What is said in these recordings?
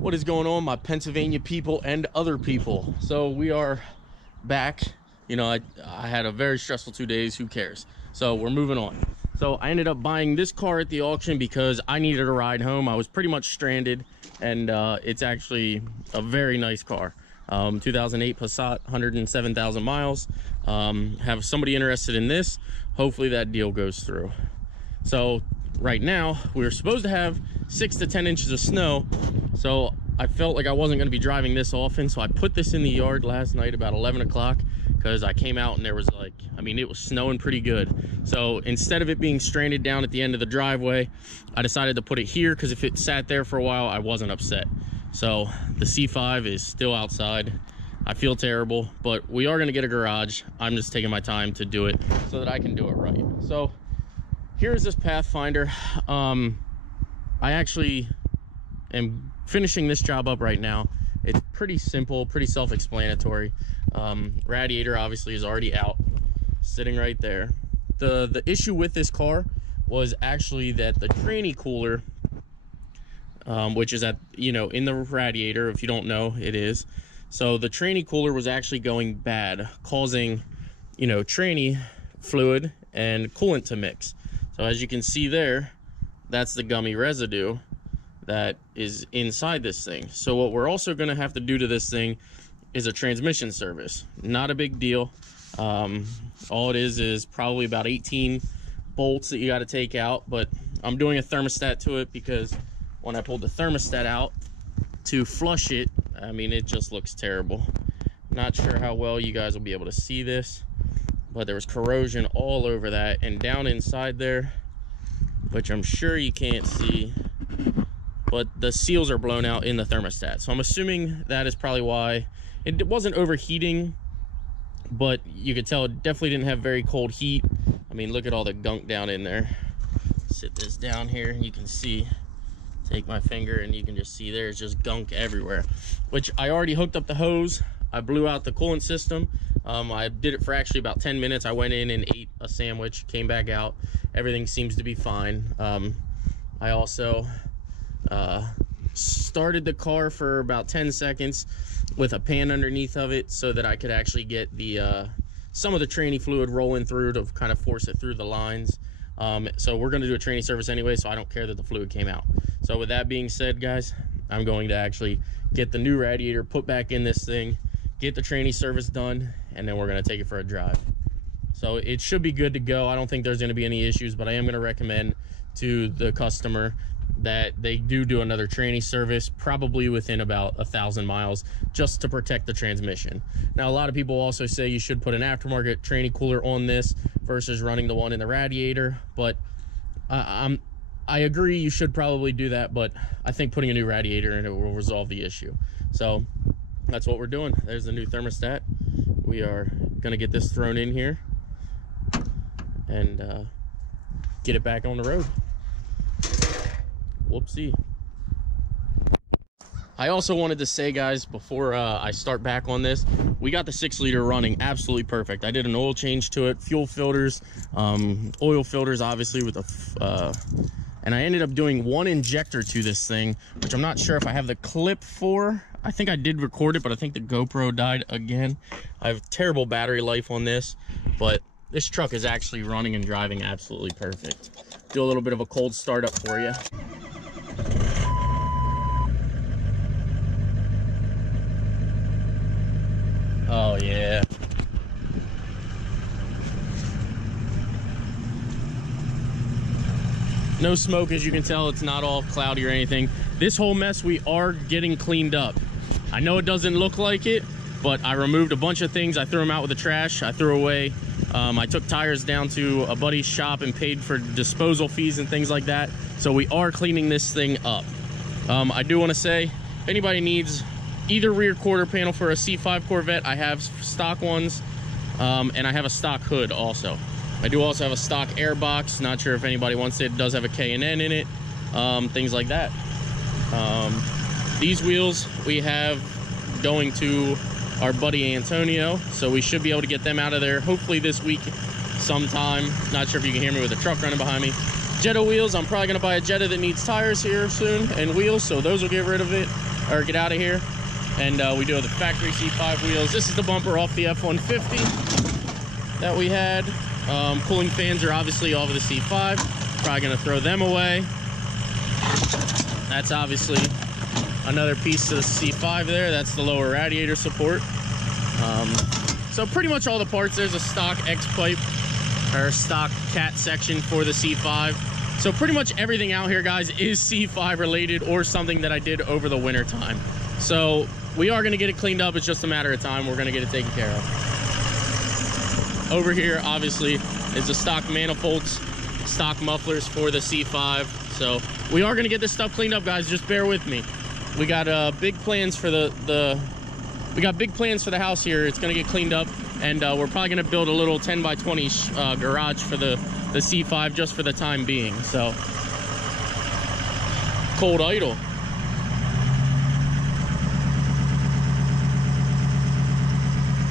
What is going on, my Pennsylvania people and other people? So we are back. You know, I had a very stressful 2 days. Who cares? So we're moving on. So I ended up buying this car at the auction because I needed a ride home. I was pretty much stranded, and it's actually a very nice car. 2008 Passat, 107,000 miles. Have somebody interested in this. Hopefully that deal goes through. So right now we're supposed to have 6 to 10 inches of snow, so I felt like I wasn't going to be driving this often, so I put this in the yard last night about 11 o'clock because I came out and there was like, I mean, it was snowing pretty good. So instead of it being stranded down at the end of the driveway, I decided to put it here because if it sat there for a while, I wasn't upset. So the C5 is still outside. I feel terrible, but we are going to get a garage. I'm just taking my time to do it so that I can do it right. So here's this Pathfinder. I actually am finishing this job up right now. It's pretty simple, pretty self-explanatory. Radiator obviously is already out, sitting right there. The issue with this car was actually that the tranny cooler, which is at, you know, in the radiator, if you don't know, it is. So the tranny cooler was actually going bad, causing, you know, tranny fluid and coolant to mix. So as you can see there, that's the gummy residue that is inside this thing. So what we're also going to have to do to this thing is a transmission service. Not a big deal. All it is probably about 18 bolts that you got to take out, but I'm doing a thermostat to it because when I pulled the thermostat out to flush it, I mean, it just looks terrible. Not sure how well you guys will be able to see this, but there was corrosion all over that and down inside there, which I'm sure you can't see, but the seals are blown out in the thermostat. So I'm assuming that is probably why. It wasn't overheating, but you could tell it definitely didn't have very cold heat. I mean, look at all the gunk down in there. Sit this down here and you can see, take my finger and you can just see there's just gunk everywhere, which I already hooked up the hose. I blew out the coolant system. I did it for actually about 10 minutes. I went in and ate a sandwich, came back out. Everything seems to be fine. I also started the car for about 10 seconds with a pan underneath of it so that I could actually get the some of the tranny fluid rolling through to kind of force it through the lines. So we're going to do a tranny service anyway, so I don't care that the fluid came out. So with that being said, guys, I'm going to actually get the new radiator put back in this thing, get the tranny service done, and then we're going to take it for a drive. So it should be good to go. I don't think there's going to be any issues, but I am going to recommend to the customer that they do another tranny service, probably within about 1,000 miles, just to protect the transmission. Now, a lot of people also say you should put an aftermarket tranny cooler on this versus running the one in the radiator, but I agree you should probably do that, but I think putting a new radiator in it will resolve the issue. So that's what we're doing. There's the new thermostat. We are going to get this thrown in here and get it back on the road. Whoopsie. I also wanted to say, guys, before I start back on this, we got the 6-liter running absolutely perfect. I did an oil change to it, fuel filters, oil filters, obviously, with a and I ended up doing one injector to this thing, which I'm not sure if I have the clip for. I think I did record it, but I think the GoPro died again. I have terrible battery life on this, but this truck is actually running and driving absolutely perfect. Do a little bit of a cold startup for you. Oh yeah. No smoke, as you can tell. It's not all cloudy or anything. This whole mess we are getting cleaned up. I know it doesn't look like it, but I removed a bunch of things. I threw them out with the trash. I threw away. I took tires down to a buddy's shop and paid for disposal fees and things like that. So we are cleaning this thing up. I do want to say, if anybody needs either rear quarter panel for a C5 Corvette, I have stock ones, and I have a stock hood also. I do also have a stock air box. Not sure if anybody wants it. It does have a K&N in it, things like that. These wheels we have going to our buddy Antonio, so we should be able to get them out of there hopefully this week sometime. Not sure if you can hear me with a truck running behind me. Jetta wheels, I'm probably going to buy a Jetta that needs tires here soon and wheels, so those will get rid of it. or get out of here. And we do have the factory C5 wheels. This is the bumper off the F-150 that we had. Cooling fans are obviously off of the C5. Probably gonna throw them away. That's obviously another piece to the C5 there. That's the lower radiator support. So pretty much all the parts. There's a stock X pipe or stock cat section for the C5. So pretty much everything out here, guys, is C5 related or something that I did over the winter time. So we are going to get it cleaned up. It's just a matter of time. We're going to get it taken care of. Over here, obviously, is the stock manifolds, stock mufflers for the C5. So we are going to get this stuff cleaned up, guys. Just bear with me. We got big plans for we got big plans for the house here. It's going to get cleaned up, and we're probably going to build a little 10 by 20 garage for the C5 just for the time being. So cold idle.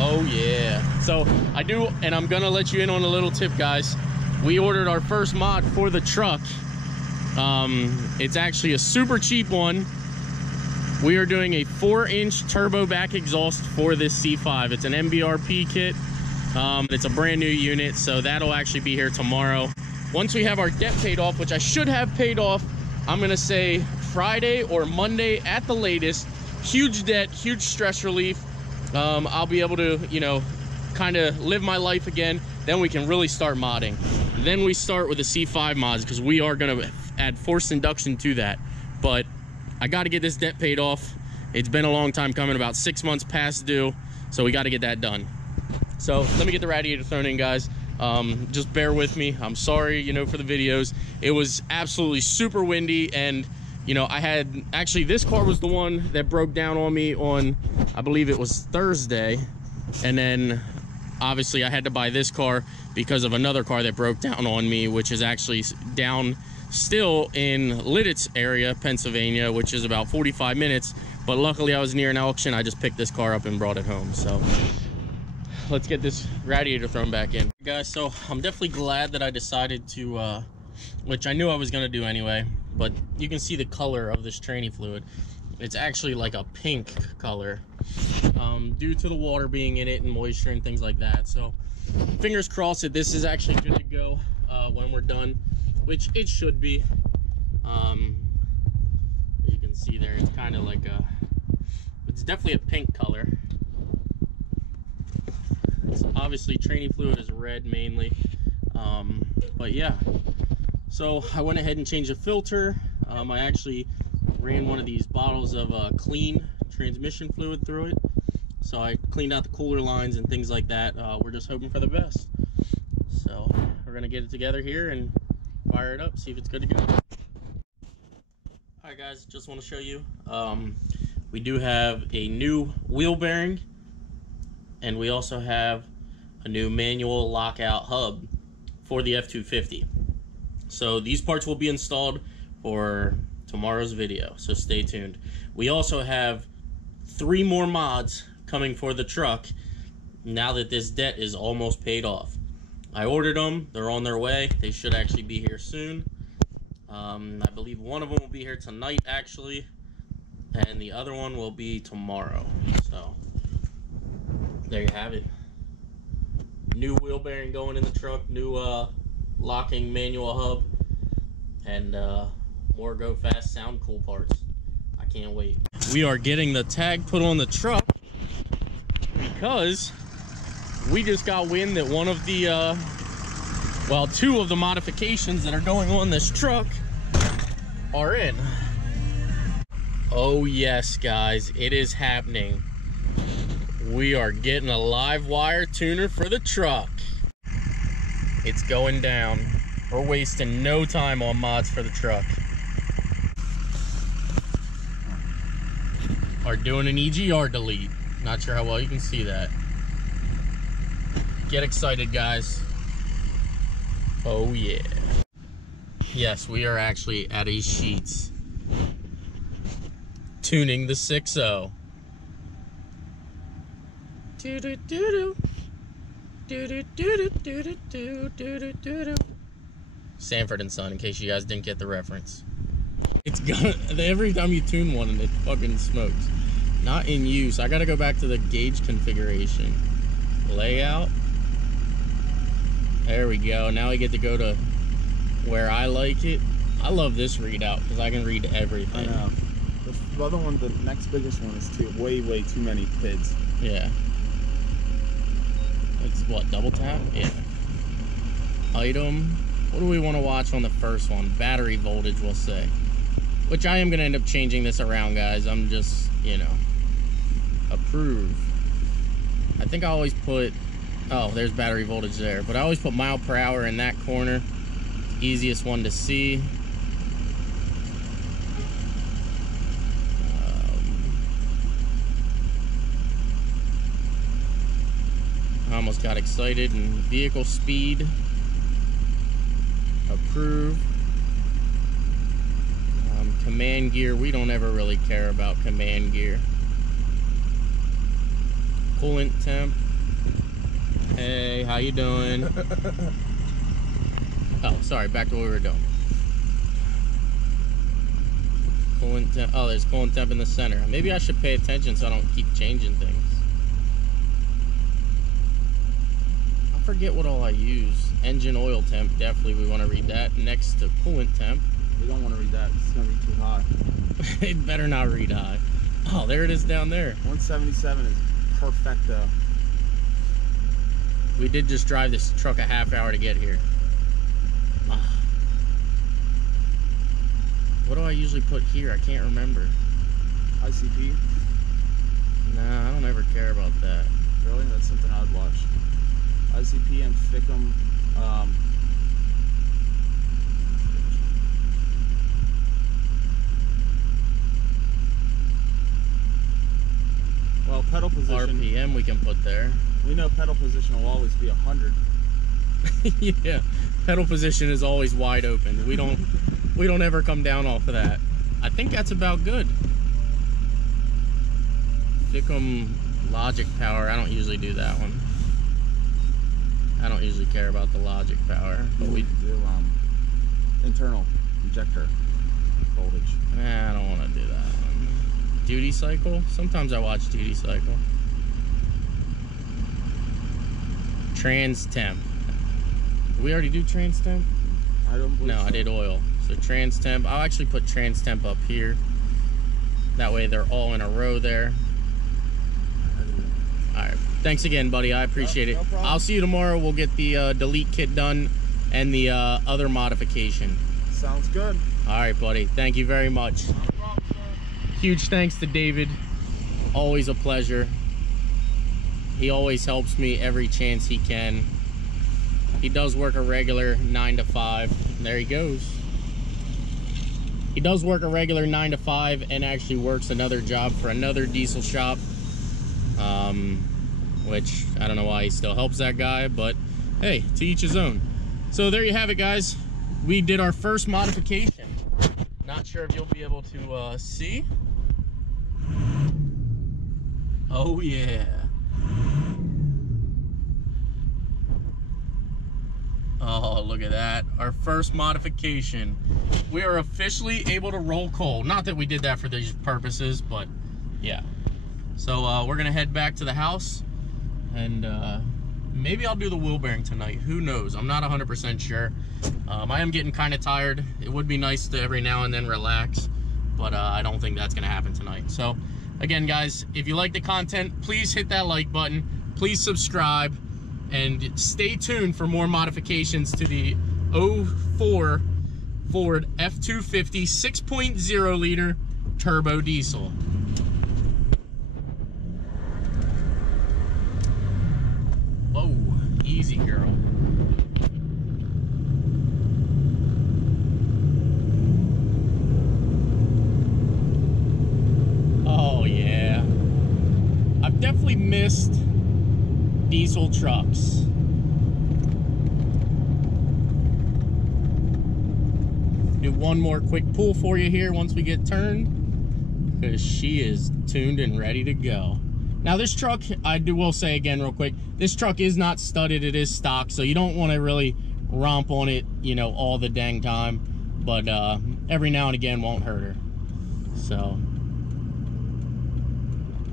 Oh yeah. So I do, and I'm gonna let you in on a little tip, guys. We ordered our first mod for the truck. It's actually a super cheap one. We are doing a 4-inch turbo back exhaust for this C5. It's an MBRP kit. It's a brand new unit, so that'll actually be here tomorrow. Once we have our debt paid off, which I should have paid off, I'm gonna say Friday or Monday at the latest. Huge debt, huge stress relief. I'll be able to, you know, kind of live my life again. Then we can really start modding. Then we start with the C5 mods, because we are going to add forced induction to that. But I got to get this debt paid off. It's been a long time coming, about 6 months past due. So we got to get that done. So let me get the radiator thrown in, guys. Just bear with me. I'm sorry, you know, for the videos. It was absolutely super windy, and you know, I had actually, this car was the one that broke down on me on, I believe it was Thursday. And then obviously I had to buy this car because of another car that broke down on me, which is actually down still in Lidditz area, Pennsylvania, which is about 45 minutes. But luckily I was near an auction. I just picked this car up and brought it home. So let's get this radiator thrown back in. Guys, so I'm definitely glad that I decided to, which I knew I was gonna do anyway, but you can see the color of this tranny fluid. It's actually like a pink color, due to the water being in it and moisture and things like that. So fingers crossed that this is actually good to go when we're done, which it should be. You can see there, it's kind of like it's definitely a pink color. It's obviously tranny fluid is red mainly, but yeah. So I went ahead and changed the filter. I actually ran one of these bottles of clean transmission fluid through it. So I cleaned out the cooler lines and things like that. We're just hoping for the best. So we're gonna get it together here and fire it up, see if it's good to go. All right, guys, just want to show you. We do have a new wheel bearing, and we also have a new manual lockout hub for the F250. So these parts will be installed for tomorrow's video, so stay tuned. We also have 3 more mods coming for the truck now that this debt is almost paid off. I ordered them, they're on their way. They should actually be here soon. I believe one of them will be here tonight actually, and the other one will be tomorrow. So there you have it. New wheel bearing going in the truck, new locking manual hub, and more go fast sound cool parts. I can't wait. We are getting the tag put on the truck because we just got wind that one of the well, 2 of the modifications that are going on this truck are in. Oh yes, guys, it is happening. We are getting a live wire tuner for the truck. It's going down. We're wasting no time on mods for the truck. Are doing an EGR delete. Not sure how well you can see that. Get excited, guys. Oh yeah. Yes, we are actually at a Sheets tuning the 6.0. Sanford and Son, in case you guys didn't get the reference. It's gonna, every time you tune one, it fucking smokes. Not in use. I gotta go back to the gauge configuration. Layout. There we go. Now we get to go to where I like it. I love this readout because I can read everything. I know. The other one, the next biggest one, is way too many PIDs. Yeah. It's what, double tap? Yeah. Item. What do we want to watch on the first one? Battery voltage, we'll say. Which I am going to end up changing this around, guys. I'm just, you know, approve. I think I always put, oh, there's battery voltage there. But I always put mile per hour in that corner. Easiest one to see. I almost got excited. And vehicle speed. Approve. Command gear, we don't ever really care about command gear. Coolant temp. Hey, how you doing? Oh, sorry, back to what we were doing. Coolant temp. Oh, there's coolant temp in the center. Maybe I should pay attention so I don't keep changing things. I forget what all I use. Engine oil temp, definitely we want to read that. Next to coolant temp. We don't want to read that. It's going to be too high. It better not read high. Oh, there it is down there. 177 is perfecto. We did just drive this truck a half hour to get here. Oh. What do I usually put here? I can't remember. ICP? Nah, I don't ever care about that. Really? That's something I would watch. ICP and FICM. Well, pedal position. RPM we can put there. We know pedal position will always be 100. Yeah, pedal position is always wide open. We don't ever come down off of that. I think that's about good. FICM logic power. I don't usually do that one. I don't usually care about the logic power, but we do internal injector voltage. I don't want to do that one. Duty cycle. Sometimes I watch duty cycle. Trans temp. Did we already do trans temp? I don't believe No, so. I did oil. So trans temp. I'll actually put trans temp up here. That way they're all in a row there. Alright. Thanks again, buddy. I appreciate it. No problem. I'll see you tomorrow. We'll get the delete kit done and the other modification. Sounds good. Alright, buddy. Thank you very much. No problem, sir. Huge thanks to David. Always a pleasure. He always helps me every chance he can. He does work a regular 9 to 5. There he goes. He does work a regular 9 to 5 and actually works another job for another diesel shop. Which I don't know why he still helps that guy, but hey, to each his own. So there you have it, guys. We did our first modification. Not sure if you'll be able to see. Oh yeah. Oh, look at that. Our first modification. We are officially able to roll coal. Not that we did that for these purposes, but yeah. So we're gonna head back to the house and maybe I'll do the wheel bearing tonight. Who knows? I'm not 100% sure. I am getting kind of tired. It would be nice to every now and then relax, but I don't think that's gonna happen tonight. So again, guys, if you like the content, please hit that like button. Please subscribe and stay tuned for more modifications to the 04 Ford F250 6.0 liter turbo diesel. Whoa, easy girl. Oh yeah. I've definitely missed diesel trucks. Do one more quick pull for you here once we get turned, because she is tuned and ready to go. Now this truck, will say again real quick, this truck is not studded, it is stock, so you don't want to really romp on it, you know, all the dang time. But every now and again won't hurt her. So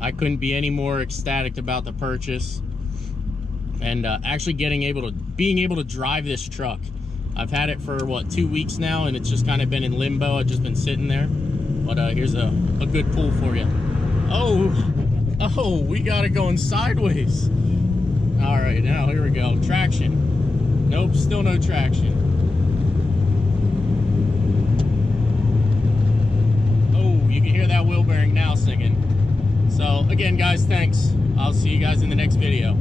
I couldn't be any more ecstatic about the purchase, and actually being able to drive this truck. I've had it for what, 2 weeks now, and it's just kind of been in limbo. I've just been sitting there. But here's a good pull for you. Oh, we got it going sideways. All right, now here we go. Traction. Nope, still no traction. Oh, you can hear that wheel bearing now singing. So again, guys, thanks. I'll see you guys in the next video.